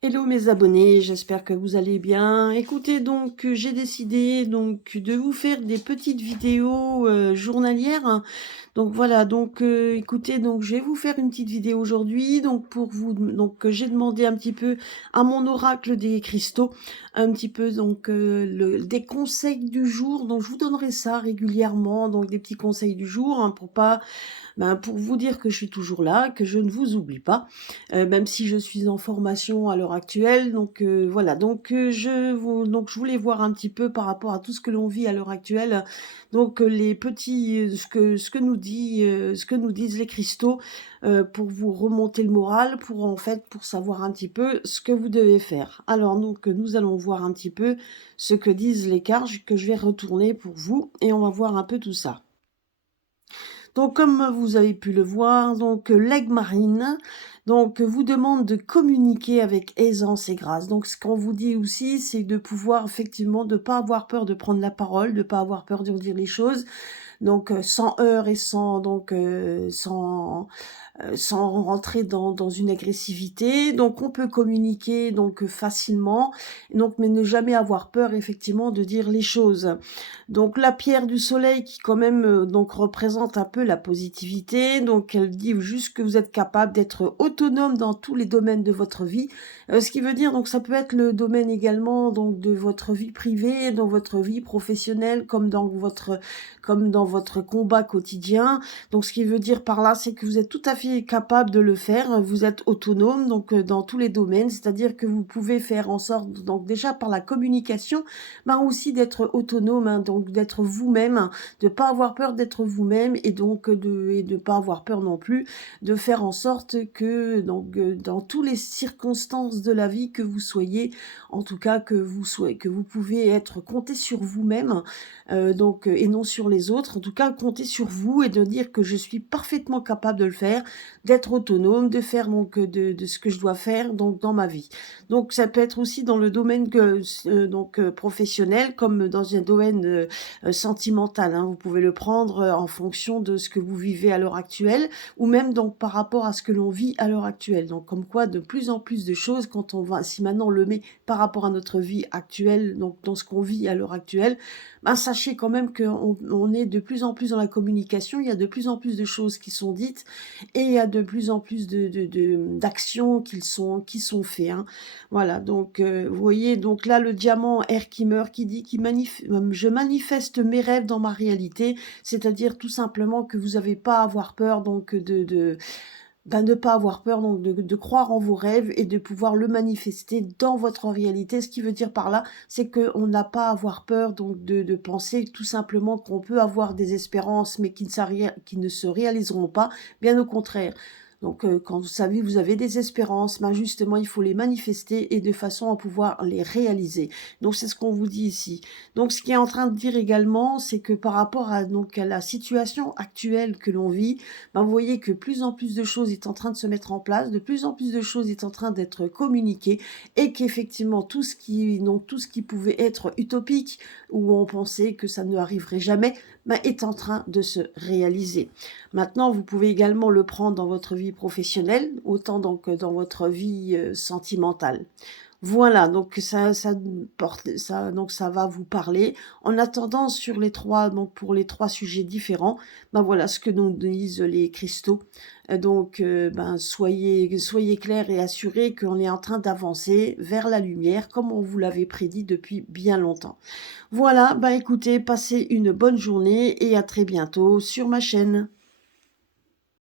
Hello mes abonnés, j'espère que vous allez bien. Écoutez, donc j'ai décidé donc de vous faire des petites vidéos journalières. Donc voilà, donc écoutez, donc je vais vous faire une petite vidéo aujourd'hui. Donc pour vous, donc j'ai demandé un petit peu à mon oracle des cristaux, un petit peu donc des conseils du jour. Donc je vous donnerai ça régulièrement, donc des petits conseils du jour pour pas pour vous dire que je suis toujours là, que je ne vous oublie pas, même si je suis en formation à l'heure actuelle. Donc voilà, donc je voulais voir un petit peu par rapport à tout ce que l'on vit à l'heure actuelle. Donc les petits, ce que nous disent les cristaux, pour vous remonter le moral, pour savoir un petit peu ce que vous devez faire. Alors donc nous allons voir un petit peu ce que disent les cartes que je vais retourner pour vous et on va voir un peu tout ça. Donc, comme vous avez pu le voir, donc l'aigle marine, donc vous demande de communiquer avec aisance et grâce. Donc, ce qu'on vous dit aussi, c'est de pouvoir effectivement de pas avoir peur de prendre la parole, de pas avoir peur de dire les choses. Donc, sans heurts et sans rentrer dans une agressivité. Donc on peut communiquer donc facilement, donc mais ne jamais avoir peur effectivement de dire les choses. Donc la pierre du soleil qui quand même donc représente un peu la positivité, donc elle dit juste que vous êtes capable d'être autonome dans tous les domaines de votre vie, ce qui veut dire donc ça peut être le domaine également donc de votre vie privée, dans votre vie professionnelle, comme dans votre combat quotidien. Donc ce qui veut dire par là, c'est que vous êtes tout à fait capable de le faire, vous êtes autonome donc dans tous les domaines, c'est-à-dire que vous pouvez faire en sorte donc déjà par la communication, aussi d'être autonome, donc d'être vous-même, de pas avoir peur d'être vous-même et donc de pas avoir peur non plus de faire en sorte que donc dans toutes les circonstances de la vie que vous soyez, en tout cas que vous pouvez être compter sur vous-même, et non sur les autres. En tout cas, compter sur vous et de dire que je suis parfaitement capable de le faire, d'être autonome, de faire donc de ce que je dois faire donc dans ma vie. Donc ça peut être aussi dans le domaine professionnel comme dans un domaine sentimental. Vous pouvez le prendre en fonction de ce que vous vivez à l'heure actuelle ou même donc par rapport à ce que l'on vit à l'heure actuelle. Donc comme quoi de plus en plus de choses quand on va, si maintenant on le met par rapport à notre vie actuelle, donc dans ce qu'on vit à l'heure actuelle, sachez quand même qu'on est de plus en plus dans la communication, il y a de plus en plus de choses qui sont dites et il y a de plus en plus d'actions qui sont faites. Voilà, donc vous voyez, donc là le diamant Herkimer qui dit je manifeste mes rêves dans ma réalité, c'est-à-dire tout simplement que vous n'avez pas à avoir peur donc ne pas avoir peur donc de croire en vos rêves et de pouvoir le manifester dans votre réalité. Ce qui veut dire par là, c'est qu'on n'a pas à avoir peur donc de penser tout simplement qu'on peut avoir des espérances mais qui ne se réaliseront pas, bien au contraire. Donc quand vous savez, vous avez des espérances, justement, il faut les manifester et de façon à pouvoir les réaliser. Donc c'est ce qu'on vous dit ici. Donc ce qui est en train de dire également, c'est que par rapport à la situation actuelle que l'on vit, vous voyez que plus en plus de choses est en train de se mettre en place, de plus en plus de choses est en train d'être communiquées et qu'effectivement tout ce qui pouvait être utopique, où on pensait que ça ne arriverait jamais, est en train de se réaliser. Maintenant, vous pouvez également le prendre dans votre vie professionnelle, autant donc dans votre vie sentimentale. Voilà, donc donc ça va vous parler. En attendant, donc pour les trois sujets différents, voilà ce que nous disent les cristaux. Donc, soyez clairs et assurés qu'on est en train d'avancer vers la lumière, comme on vous l'avait prédit depuis bien longtemps. Voilà, écoutez, passez une bonne journée et à très bientôt sur ma chaîne.